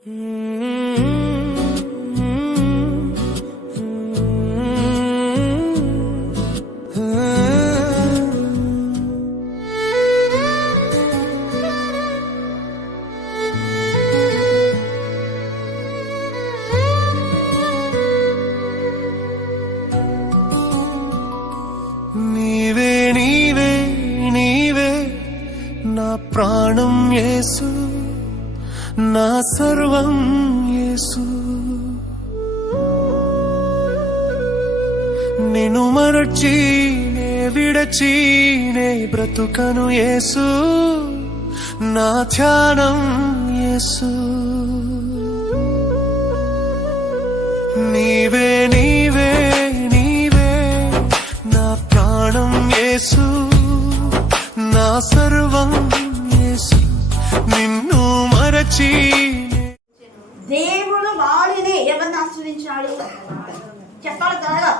నీవే నీవే నీవే నా ప్రాణం యేసు, నా సర్వం యేసు. నిన్ను మరచి నే విడచి నే బ్రతుకను యేసు, నా ధ్యానం యేసు. నీవే నీవే నీవే నా ప్రాణం యేసు, నా సర్వం యేసు. నిన్ను మరచి దేవుడు వాడిని ఎవరిని ఆశ్రయించాడు చెప్పాలి త్వరగా.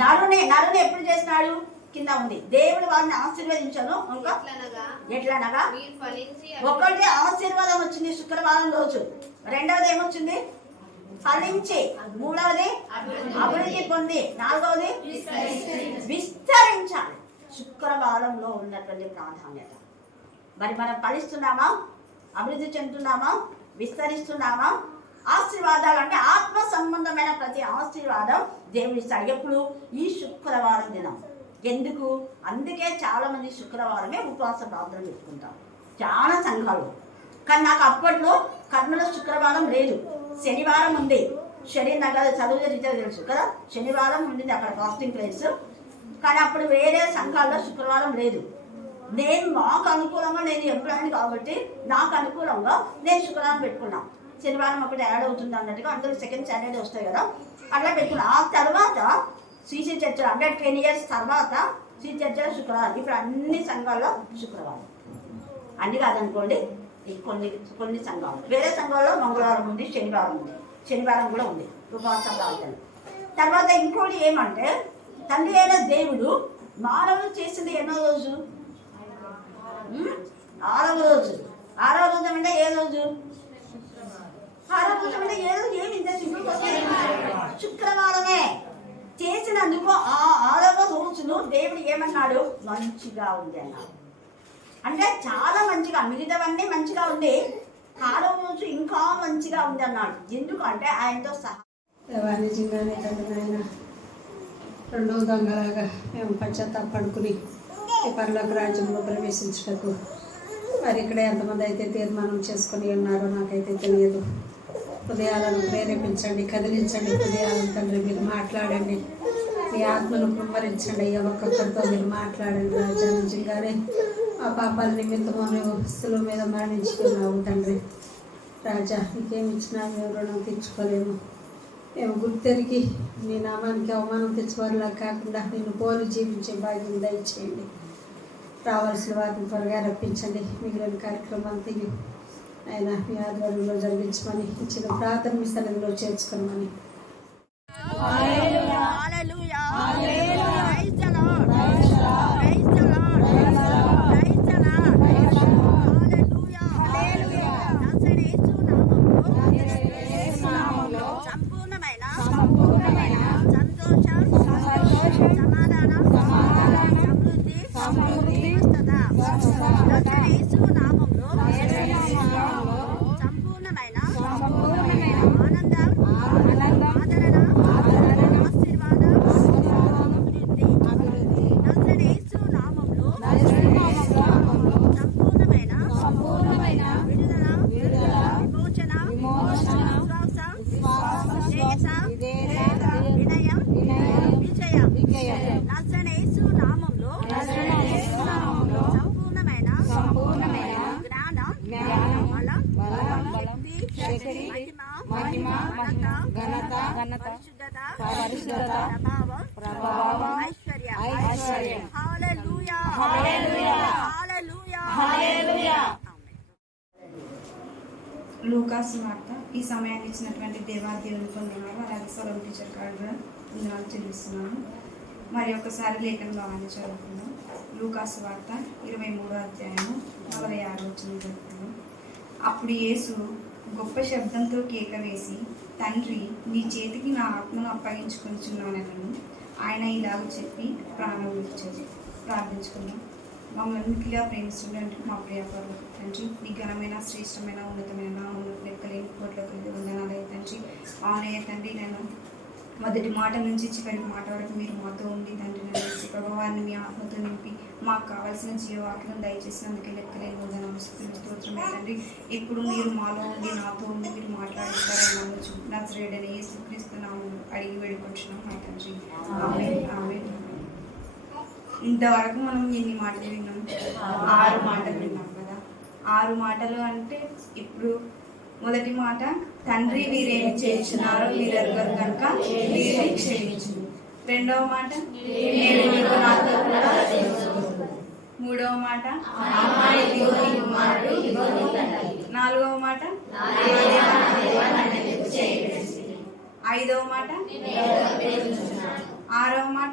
నరుని ఎప్పుడు చేసినాడు? కింద ఉంది. దేవుడు వాడిని ఆశీర్వదించాను. ఎట్లనగా ఒకటి ఆశీర్వాదం వచ్చింది శుక్రవారం రోజు. రెండవది ఏమొచ్చింది? ఫలించి. మూడవది అభివృద్ధి పొంది. నాలుగవది విస్తరించాలి. శుక్రవారంలో ఉన్నటువంటి ప్రాధాన్యత. మరి మనం ఫలిస్తున్నామా? అభివృద్ధి చెందుతున్నామా? విస్తరిస్తున్నామా? ఆశీర్వాదాలు అంటే ఆత్మ సంబంధమైన ప్రతి ఆశీర్వాదం దేవుడు ఇస్తాడు. ఎప్పుడు? ఈ శుక్రవారం దినం. ఎందుకు? అందుకే చాలా మంది శుక్రవారమే ఉపవాస ప్రార్థన పెట్టుకుంటాం చాలా సంఘాలు. కానీ నాకు అప్పట్లో కర్నూలు శుక్రవారం లేదు, శనివారం ఉంది. నగర చదువు రీతిగా తెలుసు కదా, శనివారం ఉండింది అక్కడ ఫాస్టింగ్ ప్లేస్. కానీ అప్పుడు వేరే సంఘాల్లో శుక్రవారం లేదు. నేను మాకు అనుకూలంగా, నేను ఎంప్లాయీ కాబట్టి నాకు అనుకూలంగా నేను శుక్రవారం పెట్టుకున్నాను. శనివారం ఒకటి యాడ్ అవుతుంది అన్నట్టుగా, అందరూ సెకండ్ సాటర్డే వస్తాయి కదా, అట్లా పెట్టుకున్నాను. ఆ తర్వాత సీసీ చర్చలు 110 years తర్వాత సీసీ చర్చలు శుక్రవారం. ఇప్పుడు అన్ని సంఘాల్లో శుక్రవారం. అన్ని కాదనుకోండి, కొన్ని సంఘాలు, వేరే సంఘాల్లో మంగళవారం ఉంది, శనివారం ఉంది, శనివారం కూడా ఉంది ఉపవాస ప్రార్థన. తర్వాత ఇంకోటి ఏమంటే, తండ్రి అయిన దేవుడు మానవులు చేసింది ఎన్నో రోజు? 6వ రోజు. 6వ రోజు అంటే ఏ రోజు? 6వ రోజు అంటే ఏ రోజు? ఏమి ఇంత సింపుల్ శుక్రవారమే. చేసినందుకు ఆ 6వ రోజును దేవుడు ఏమన్నాడు? మంచిగా ఉంది అన్నాడు. అంటే చాలా మంచిగా, మిగతావన్నీ మంచిగా ఉంది, 6వ రోజు ఇంకా మంచిగా ఉంది అన్నాడు. ఎందుకంటే ఆయనతో సహా నిజంగానే తండ్రి రెండవ దొంగలాగా మేము పశ్చాత్తాపడుకుని ఈ పరలోక రాజ్యంలో ప్రవేశించటకు మరి ఇక్కడ ఎంతమంది అయితే తీర్మానం చేసుకుని ఉన్నారో నాకైతే తెలియదు. హృదయాలను ప్రేరేపించండి, కదిలించండి హృదయాలను తండ్రి. మీరు మాట్లాడండి, మీ ఆత్మను కుమ్మరించండి. ఒక్కొక్కరితో మీరు మాట్లాడండి రాజా. నిజంగానే ఆ పాపాల నిమిత్తము నువ్వు శిలువ మీద మరణించుకున్నావు తండ్రి. రాజా, నీకేమి ఇచ్చినా మేము రుణం తీర్చుకోలేము. మేము గుర్తెరిగి నీ నామానికి అవమానం తెచ్చేవారిలా కాకుండా నిన్ను పోలి జీవించే భాగ్యం దయచేయండి. రావాల్సిన వాటిని త్వరగా రప్పించండి. మిగిలిన కార్యక్రమం అంతయు ఆయన మీ ఆధ్వర్యంలో జరిగించమని, ఇచ్చిన ప్రార్థన మీ స్థలంలో చేర్చుకోమని. లూకాసు వార్త. ఈ సమయాన్ని ఇచ్చినటువంటి దేవాదేవుని పొందినారు. అలాగే సొలం టీచర్ గారు కూడా ధన్యవాదాలు చెల్లిస్తున్నాను. మరి ఒకసారి లేఖన భావాన్ని చదువుకుందాం. లూకాసు వార్త 23వ అధ్యాయము 46వ వచనం చదువుకుందాం. అప్పుడు యేసు గొప్ప శబ్దంతో కేక వేసి, తండ్రి, నీ చేతికి నా ఆత్మను అప్పగించుకొనిచున్నానని ఆయన ఇలాగ చెప్పి ప్రాణం విడిచారు. ప్రార్థించుకున్నాం. మమ్మల్ని మిక్కిలిగా ప్రేమిస్తున్నట్టు మా ప్రియపరులు తండ్రి, నీ ఘనమైన శ్రేష్టమైన ఉన్నతమైన లెక్కలేని కోట్ల కొద్ది వందనాలయ తండ్రి. అవునయ్య తండ్రి, నేను మొదటి మాట నుంచి చివరి మాట వరకు మీరు మాతో ఉండి తండ్రి నన్ను ప్రభావాన్ని మీ ఆత్మతో నింపి మాకు కావాల్సిన జీవవాక్యం దయచేసినందుకే లెక్కలేని వందనాలు స్తోత్రమే తండ్రి. ఇప్పుడు మీరు మాలో ఉండి నాతో ఉండి మీరు మాట్లాడిస్తారని నమ్మచ్చు. నజరేయుడైన యేసుక్రీస్తు నామములో అడిగి వేడుకొంటున్నాం మా తండ్రి. ఆమేన్, ఆమేన్. ఇంతవరకు మనం ఎన్ని మాటలు విన్నాం? 6 మాటలు విన్నాం కదా. 6 మాటలు అంటే ఇప్పుడు మొదటి మాట, తండ్రి వీరేమి చేస్తున్నారో వీరెరుగరు కనుక వీరిని క్షమించు. రెండవ మాట, నేను నీకు నాతో కూడా తెలుసు. మూడవ మాట, ఇదిగో నీ కుమారుడు, ఇదిగో నీ తండ్రి. నాలుగవ మాట, ఐదవ మాట, ఆరవ మాట.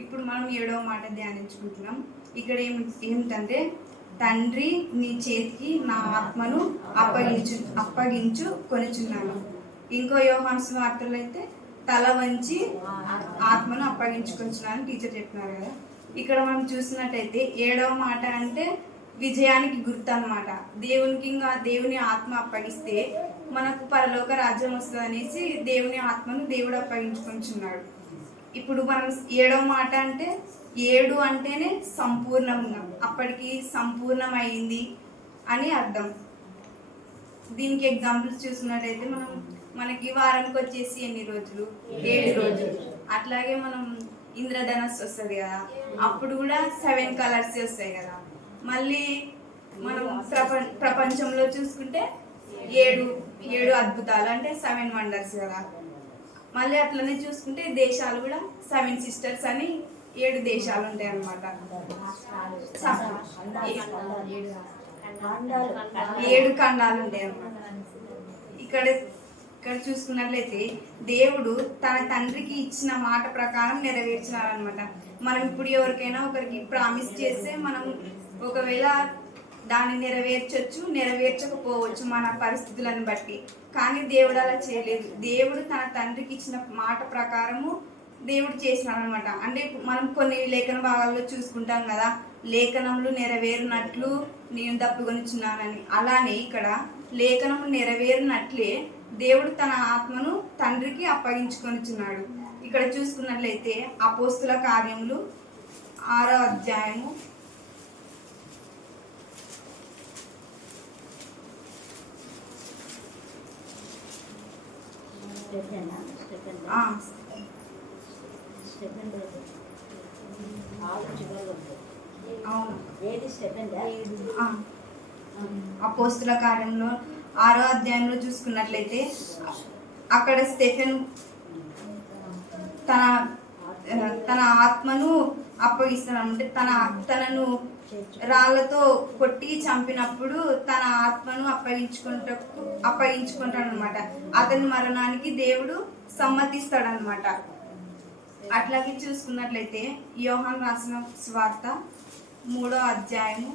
ఇప్పుడు మనం 7వ మాట ధ్యానించుకుంటున్నాం. ఇక్కడ ఏమిటంటే, తండ్రి నీ చేతికి నా ఆత్మను అప్పగించు కొనిచున్నాను. ఇంకో యోహాను సువార్తలో అయితే తల వంచి ఆత్మను అప్పగించుకొచ్చున్నాను టీచర్ చెప్పినారు కదా. ఇక్కడ మనం చూసినట్టయితే 7వ మాట అంటే విజయానికి గుర్తు అన్నమాట. దేవునికి ఇంకా దేవుని ఆత్మ అప్పగిస్తే మనకు పరలోక రాజ్యం వస్తుంది అనేసి దేవుని ఆత్మను దేవుడు అప్పగించుకొచ్చున్నాడు. ఇప్పుడు మనం 7వ మాట అంటే 7 అంటేనే సంపూర్ణంగా, అప్పటికి సంపూర్ణమైంది అని అర్థం. దీనికి ఎగ్జాంపుల్స్ చూసుకున్నట్టయితే మనకి వారానికి వచ్చేసి ఎన్ని రోజులు? 7 రోజులు. అట్లాగే మనం ఇంద్రధనస్సు వస్తుంది కదా, అప్పుడు కూడా 7 కలర్స్ వస్తాయి కదా. మళ్ళీ మనం ప్రపంచంలో చూసుకుంటే 7 అద్భుతాలు అంటే 7 వండర్స్ కదా. మళ్ళీ అట్లనే చూసుకుంటే దేశాలు కూడా 7 సిస్టర్స్ అని 7 దేశాలు ఉంటాయి అన్నమాట. 7 ఖండాలు ఉంటాయి అన్నమాట. ఇక్కడ చూసుకున్నట్లయితే దేవుడు తన తండ్రికి ఇచ్చిన మాట ప్రకారం నెరవేర్చినారనమాట. మనం ఇప్పుడు ఎవరికైనా ఒకరికి ప్రామిస్ చేస్తే మనం ఒకవేళ దాన్ని నెరవేర్చకపోవచ్చు మన పరిస్థితులను బట్టి. కానీ దేవుడు అలా చేయలేదు. దేవుడు తన తండ్రికి ఇచ్చిన మాట ప్రకారము దేవుడు చేసినాడు అనమాట. అంటే మనం కొన్ని లేఖన భాగాల్లో చూసుకుంటాం కదా, లేఖనములు నెరవేరినట్లు నేను తప్పుకొనిచున్నానని. అలానే ఇక్కడ లేఖనము నెరవేరినట్లే దేవుడు తన ఆత్మను తండ్రికి అప్పగించుకొనిచున్నాడు. ఇక్కడ చూసుకున్నట్లయితే అపోస్తుల కార్యములు 6వ అధ్యాయము 6వ అధ్యాయంలో చూసుకున్నట్లయితే అక్కడ స్టెఫెన్ తన ఆత్మను అప్పగిస్తున్నాడు. అంటే తనను రాళ్లతో కొట్టి చంపినప్పుడు తన ఆత్మను అప్పగించుకుంటాడు అనమాట. అతని మరణానికి దేవుడు సమ్మతిస్తాడనమాట. అట్లాగే చూసుకున్నట్లయితే యోహాను రాసిన సువార్త 3వ అధ్యాయము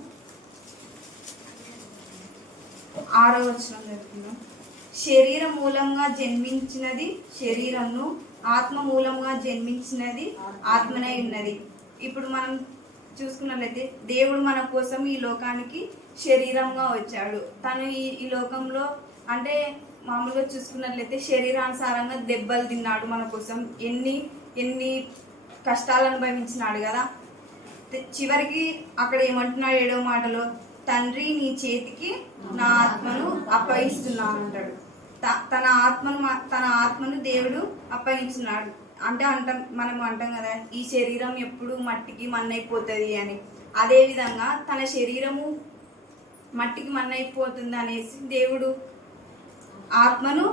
6వ వచనం చదువుతున్నాం. శరీరం మూలంగా జన్మించినది శరీరంను, ఆత్మ మూలంగా జన్మించినది ఆత్మనే ఉన్నది. ఇప్పుడు మనం చూసుకున్నట్లయితే దేవుడు మన కోసం ఈ లోకానికి శరీరంగా వచ్చాడు. తను ఈ లోకంలో అంటే మామూలుగా చూసుకున్నట్లయితే శరీరానుసారంగా దెబ్బలు తిన్నాడు మన కోసం. ఎన్ని కష్టాలు అనుభవించినాడు కదా. చివరికి అక్కడ ఏమంటున్నాడు 7వ మాటలో, తండ్రి నీ చేతికి నా ఆత్మను అప్పగిస్తున్నాను అంటాడు. తన ఆత్మను దేవుడు అప్పగించున్నాడు. అంటే మనం అంటాం కదా, ఈ శరీరం ఎప్పుడు మట్టికి మన్నైపోతుంది అని. అదేవిధంగా తన శరీరము మట్టికి మన్నైపోతుంది అనేసి దేవుడు ఆత్మను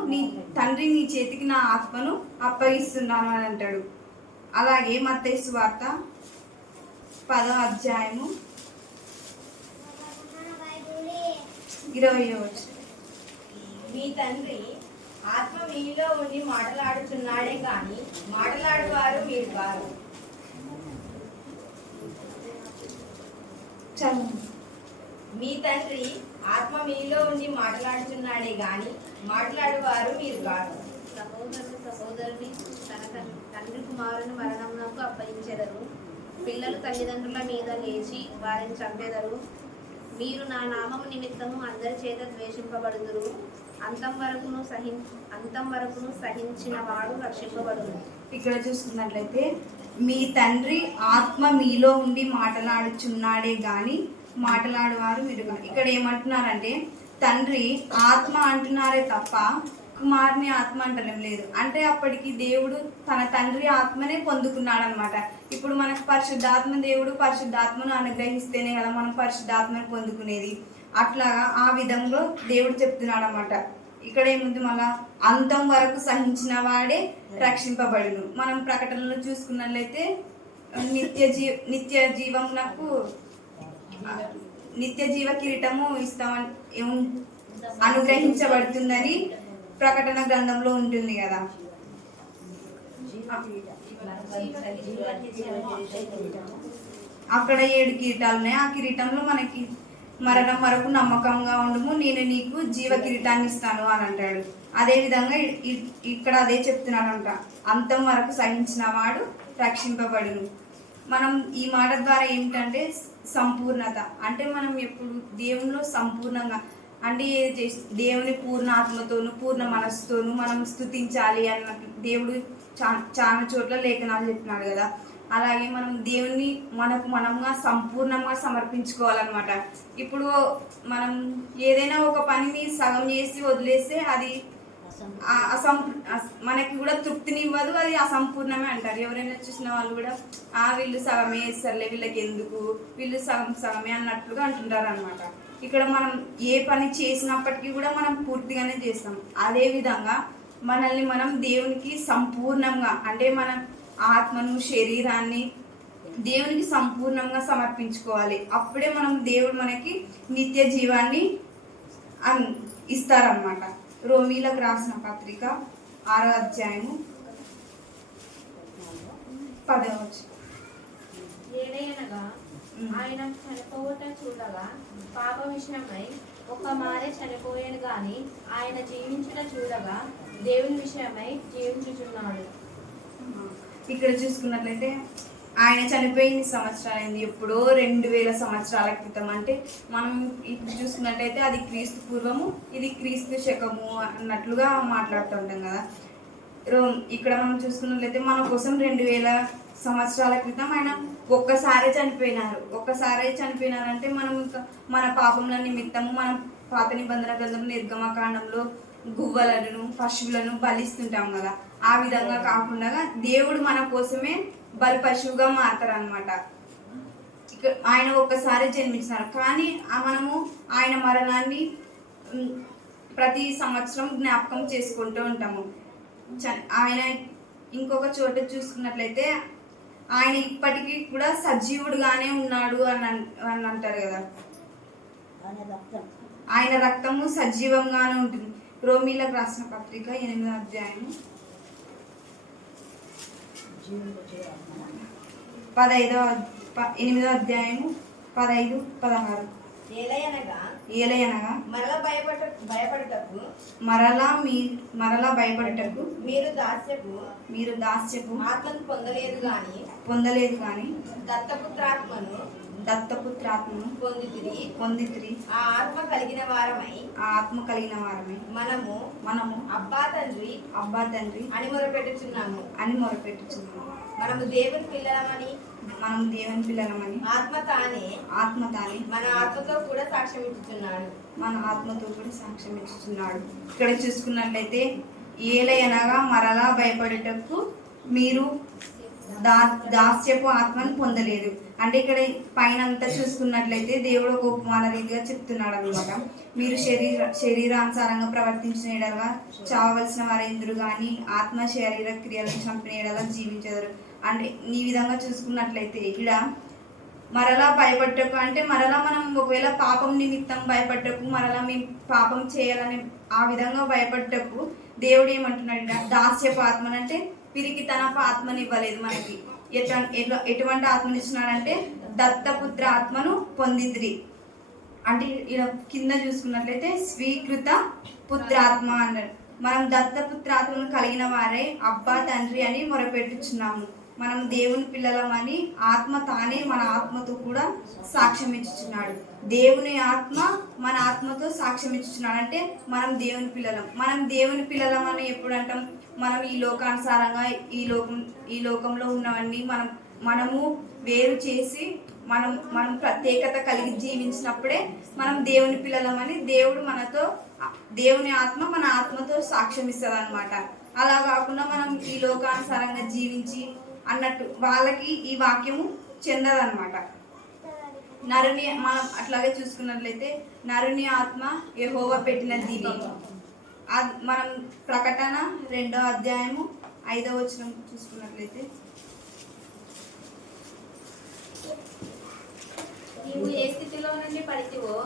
తండ్రి నీ చేతికి నా ఆత్మను అప్పగిస్తున్నాను అని అంటాడు. అలాగే మత్తయి సువార్త 10వ అధ్యాయము 20వ వచనం. మీ తండ్రి ఆత్మ మీలో ఉండి మాట్లాడుతున్నాడే కానీ మాట్లాడేవారు మీరు కాదు. మీ తండ్రి ఆత్మ మీలో ఉండి మాట్లాడుచున్నాడే గాని మాట్లాడేవారు మీరు కాదు. సహోదరుని తన తండ్రి కుమారుని మరణమునకు అప్పగించెదరు. పిల్లలు తల్లిదండ్రుల మీద లేచి వారిని చంపెదరు. మీరు నా నామము నిమిత్తము అందరి చేత ద్వేషింపబడుదురు. అంతం వరకును సహించిన వాడు రక్షింపబడును. ఇక్కడ చూసుకున్నట్లయితే మీ తండ్రి ఆత్మ మీలో ఉండి మాట్లాడుచున్నాడే గాని మాట్లాడేవారు మీరు కాదు. ఇక్కడ ఏమంటున్నారంటే తండ్రి ఆత్మ అంటున్నారే తప్ప కుమారుని ఆత్మ అంటలేం లేదు. అంటే అప్పటికి దేవుడు తన తండ్రి ఆత్మనే పొందుకున్నాడు అనమాట. ఇప్పుడు మనకు పరిశుద్ధాత్మ దేవుడు పరిశుద్ధాత్మను అనుగ్రహిస్తేనే కదా మనం పరిశుద్ధాత్మను పొందుకునేది. అట్లాగా ఆ విధంగా దేవుడు చెప్తున్నాడు అనమాట. ఇక్కడ ఏముంది, మళ్ళా అంతం వరకు సహించిన వాడే రక్షింపబడును. మనం ప్రకటనలో చూసుకున్నట్లయితే నిత్య జీవ కిరీటము ఇస్తామని అనుగ్రహించబడుతుందని ప్రకటన గ్రంథంలో ఉంటుంది కదా. అక్కడ 7 కిరీటాలు ఉన్నాయి. ఆ కిరీటంలో మనకి మరణం వరకు నమ్మకంగా ఉండుము, నేను నీకు జీవ కిరీటాన్ని ఇస్తాను అని అంటాడు. అదే విధంగా ఇక్కడ అదే చెప్తున్నాడంట, అంతం వరకు సహించిన వాడు రక్షింపబడును. మనం ఈ మాట ద్వారా ఏమిటంటే సంపూర్ణత, అంటే మనం ఎప్పుడు దేవునిలో సంపూర్ణంగా అంటే దేవుని పూర్ణ ఆత్మతోను పూర్ణ మనస్సుతోను మనం స్తుతించాలి అన్నట్టు దేవుడు చాలా చోట్ల లేఖనాలు చెప్తున్నాడు కదా. అలాగే మనం దేవుని మనముగా సంపూర్ణంగా సమర్పించుకోవాలన్నమాట. ఇప్పుడు మనం ఏదైనా ఒక పనిని సగం చేసి వదిలేస్తే అది మనకి కూడా తృప్తినివ్వదు, అది అసంపూర్ణమే అంటారు. ఎవరైనా చూసిన వాళ్ళు కూడా వీళ్ళు సగమే వేస్తారులే, వీళ్ళకి ఎందుకు, వీళ్ళు సగమే అన్నట్లుగా అంటుంటారు అనమాట. ఇక్కడ మనం ఏ పని చేసినప్పటికీ కూడా మనం పూర్తిగానే చేస్తాం. అదే విధంగా మనల్ని మనం దేవునికి సంపూర్ణంగా అంటే మనం ఆత్మను శరీరాన్ని దేవునికి సంపూర్ణంగా సమర్పించుకోవాలి. అప్పుడే మనం దేవుడు మనకి నిత్య జీవాన్ని ఇస్తారన్నమాట. రోమీలకు రాసిన పత్రిక 6వ అధ్యాయము 10వ వచనం. ఏలయనగా ఆయన చనిపోవట చూడగా పాప విషయమై ఒక మారే చనిపోయాను గాని ఆయన జీవించుట చూడగా దేవుని విషయమై జీవించుచున్నాడు. ఇక్కడ చూసుకున్నట్లయితే ఆయన చనిపోయిన సంవత్సరాలైంది, ఎప్పుడో 2000 సంవత్సరాల క్రితం. అంటే మనం ఇప్పుడు చూసుకున్నట్లయితే అది క్రీస్తు పూర్వము, ఇది క్రీస్తు శకము అన్నట్లుగా మాట్లాడుతుంటాం కదా. ఇక్కడ మనం చూసుకున్నట్లయితే మన కోసం 2000 సంవత్సరాల క్రితం ఆయన ఒక్కసారి చనిపోయినారంటే మనం ఇంకా మన పాపముల నిమిత్తము మనం పాత నిబంధన గ్రంథం నిర్గమకాండంలో గువ్వలను పశువులను బలిస్తుంటాం కదా. ఆ విధంగా కాకుండా దేవుడు మన కోసమే బలి పశువుగా మారతారనమాట. ఆయన ఒక్కసారి జన్మించినారు, కానీ మనము ఆయన మరణాన్ని ప్రతి సంవత్సరం జ్ఞాపకం చేసుకుంటూ ఉంటాము. ఆయన ఇంకొక చోట చూసుకున్నట్లయితే ఆయన ఇప్పటికీ కూడా సజీవుడుగానే ఉన్నాడు అని అంటారు కదా. ఆయన రక్తము సజీవంగానే ఉంటుంది. రోమీలకు రాసిన పత్రిక 8వ అధ్యాయము 8వ అధ్యాయము 15, 16. ఏలయనగా మరలా భయపడుటకు మీరు దాస్యపు ఆత్మను పొందలేదు గాని దత్తపుత్రాత్మను పొందితిరి. ఆ ఆత్మ కలిగిన వారమై మనము అబ్బా తండ్రి అని మొరపెట్టుచున్నాము. మనము దేవుని పిల్లలమని ఆత్మ తానే మన ఆత్మతో కూడా సాక్ష్యం ఇచ్చుచున్నాడు. ఇక్కడ చూసుకున్నట్లయితే ఏలయనగా మరలా భయపడేటకు మీరు దాస్యపు ఆత్మను పొందలేదు. అంటే ఇక్కడ పైన అంతా చూసుకున్నట్లయితే దేవుడు ఒక ఉపమాన రీతిగా చెప్తున్నాడు అనమాట. మీరు శరీరానుసారంగా ప్రవర్తించిన ఎడలా చావవలసిన వారెందరు కానీ ఆత్మ శరీర క్రియలను చంపిన ఎడలా జీవించెదరు. అంటే ఈ విధంగా చూసుకున్నట్లయితే ఇక్కడ మరలా భయపడటకు అంటే మరలా మనం ఒకవేళ పాపం నిమిత్తం భయపడటకు మరలా మేము పాపం చేయాలని ఆ విధంగా భయపడటకు దేవుడు ఏమంటున్నాడు, దాస్యపు ఆత్మనంటే పిరికితనపు ఆత్మని ఇవ్వలేదు మనకి. ఎటువంటి ఆత్మని ఇచ్చినాడంటే దత్తపుత్ర ఆత్మను పొందిద్రి. అంటే ఇలా కింద చూసుకున్నట్లయితే స్వీకృత పుత్రాత్మ అన్నారు. మనం దత్తపుత్రాత్మను కలిగిన వారే అబ్బా తండ్రి అని మొరపెట్టుచున్నాము. మనం దేవుని పిల్లలమని ఆత్మ తానే మన ఆత్మతో కూడా సాక్ష్యం ఇచ్చుచున్నాడు. దేవుని ఆత్మ మన ఆత్మతో సాక్ష్యం ఇచ్చుచున్నాడు. అంటే మనం దేవుని పిల్లలం. మనం దేవుని పిల్లలం అని ఎప్పుడు అంటాం? మనం ఈ లోకానుసారంగా ఈ లోకంలో ఉన్నవన్నీ మనము వేరు చేసి మనం ప్రత్యేకత కలిగి జీవించినప్పుడే మనం దేవుని పిల్లలమని దేవుని ఆత్మ మన ఆత్మతో సాక్ష్యం ఇస్తుంది అనమాట. అలా కాకుండా మనం ఈ లోకానుసారంగా జీవించి అన్నట్టు వాళ్ళకి ఈ వాక్యము చెందదనమాట. నరుని మనం అట్లాగే చూసుకున్నట్లయితే నరుని ఆత్మ యెహోవా పెట్టిన దివి. మనం ప్రకటన 2వ అధ్యాయము 5వ వచనం చూసుకున్నట్లయితే, నీవు ఏ స్థితిలో నుండి పడితివో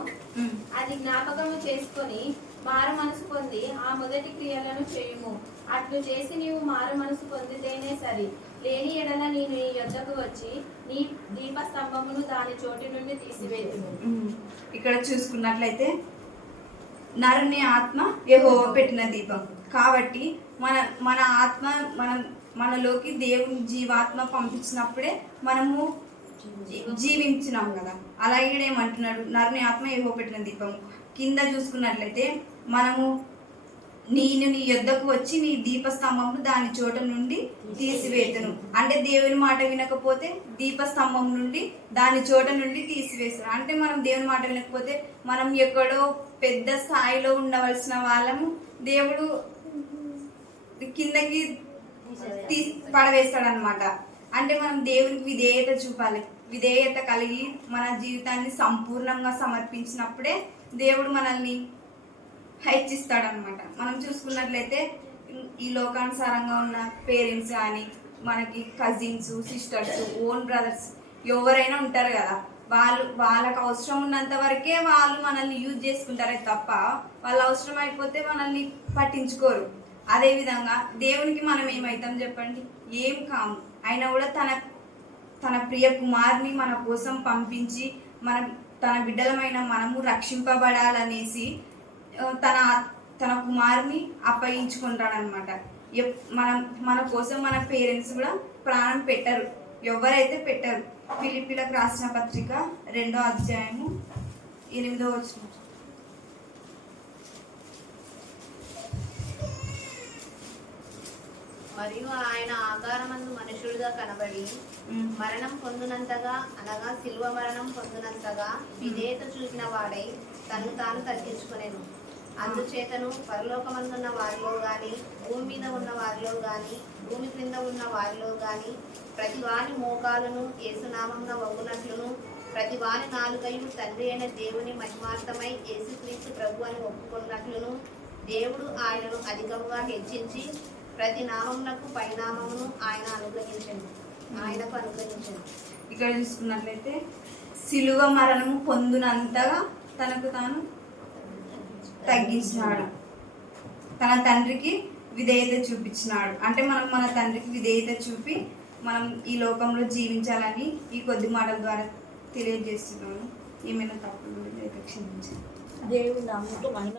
అది జ్ఞాపకము చేసుకొని మారు మనసు పొంది ఆ మొదటి క్రియలను చేయుము. అట్లు చేసి నీవు మారు మనసు పొందితేనే సరి. లేని ఎడల నేను నీ యొద్దకు వచ్చి నీ దీపస్తంభమును దాని చోటి నుండి తీసివేయుము. ఇక్కడ చూసుకున్నట్లయితే నరుని ఆత్మ యెహోవా పెట్టిన దీపం కాబట్టి మన ఆత్మ మనలోకి దేవుని జీవాత్మ పంపించినప్పుడే మనము జీవించినాం కదా. అలాగే ఏమంటున్నాడు? నరుని ఆత్మ యెహోవా పెట్టిన దీపం. కింద చూసుకున్నట్లయితే మనము నేను నీ యొద్దకు వచ్చి నీ దీపస్తంభమును దాని చోట నుండి తీసివేతును. అంటే దేవుని మాట వినకపోతే దీపస్తంభం నుండి దాని చోట నుండి తీసివేస్తాను. అంటే మనం దేవుని మాట వినకపోతే మనం ఎక్కడో పెద్ద స్థాయిలో ఉండవలసిన వాళ్ళము దేవుడు కిందకి పడవేస్తాడనమాట. అంటే మనం దేవునికి విధేయత చూపాలి. విధేయత కలిగి మన జీవితాన్ని సంపూర్ణంగా సమర్పించినప్పుడే దేవుడు మనల్ని హెచ్చిస్తాడనమాట. మనం చూసుకున్నట్లయితే ఈ లోకానుసారంగా ఉన్న పేరెంట్స్ కానీ మనకి కజిన్స్, సిస్టర్స్, ఓన్ బ్రదర్స్ ఎవరైనా ఉంటారు కదా, వాళ్ళకి అవసరం ఉన్నంత వరకే వాళ్ళు మనల్ని యూజ్ చేసుకుంటారే తప్ప వాళ్ళ అవసరం అయిపోతే మనల్ని పట్టించుకోరు. అదేవిధంగా దేవునికి మనం ఏమవుతాం చెప్పండి? ఏం కాము. అయినా కూడా తన ప్రియ కుమార్ని మన కోసం పంపించి తన బిడ్డలమైన మనము రక్షింపబడాలనేసి తన కుమార్ని అప్పగించుకుంటాడనమాట. మన కోసం మన పేరెంట్స్ కూడా ప్రాణం పెట్టరు, ఎవరైతే పెట్టరు. ఫిలిప్పీలకు రాసిన పత్రిక 2వ అధ్యాయము 8వ వచనం. మరియు ఆయన ఆకారమందు మనుషుడుగా కనబడి మరణం పొందినంతగా అనగా శిలువ మరణం పొందినంతగా విధేయత చూపిన వాడై తను తాను తగ్గించుకునేను. అందుచేతను పరలోకమందున్న వారిలో గాని భూమి మీద ఉన్న వారిలో గాని భూమి క్రింద ఉన్న వారిలో గాని ప్రతి వాని మోకాలను యేసునామమున వంగునట్లును ప్రతి వాని నాలుకయు తండ్రి అయిన దేవుని మహిమార్థమై యేసుక్రీస్తు ప్రభు అని ఒప్పుకున్నట్లును దేవుడు ఆయనను అధికముగా హెచ్చించి ప్రతి నామమునకు పైనామమును ఆయనకు అనుగ్రహించండి. ఇక్కడ చూసుకున్నట్లయితే శిలువ మరణము పొందినంతగా తనకు తాను తగ్గించినాడు, తన తండ్రికి విధేయత చూపించినాడు. అంటే మనం మన తండ్రికి విధేయత చూపి మనం ఈ లోకంలో జీవించాలని ఈ కొద్ది మాటల ద్వారా తెలియజేస్తున్నాను. ఏమైనా తప్పులు క్షమించండి. దేవుడు నామముతో మహిమ